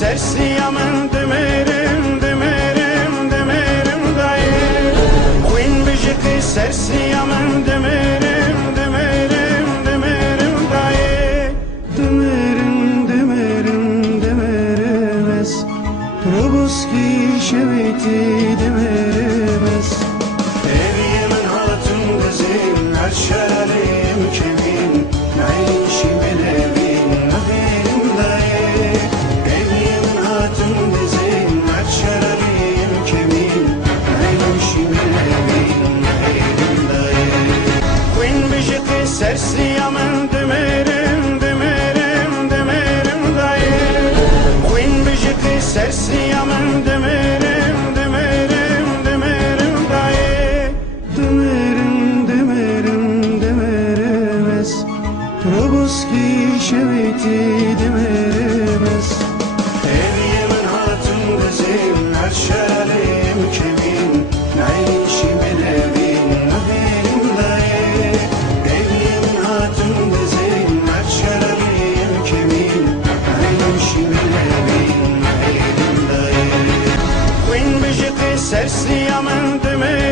سرسي من دمرم دمرم دمرم داي خوين بجتي سرسي من دمرم دمرم دمرم داي دمرم دمرم دمرمس روبوسكي شويتي دمرمس evi من hatun dizin açarım kemin nayişi melevin nahirim daye evi من hatun dizin açarım kemin nayişi melevin nahirim daye Queen bijeti sersi yaman demerim demerim demerim daye Queen bijeti sersi yaman demerim demerim demerim daye demerim demerim demeremes Robuski şeviti demeremes evi من hatun dizin açarım kemin nayişi melevin nahirim daye evi من hatun dizin açarım kemin nayişi melevin nahirim daye Queen bijeti sersi yaman demerim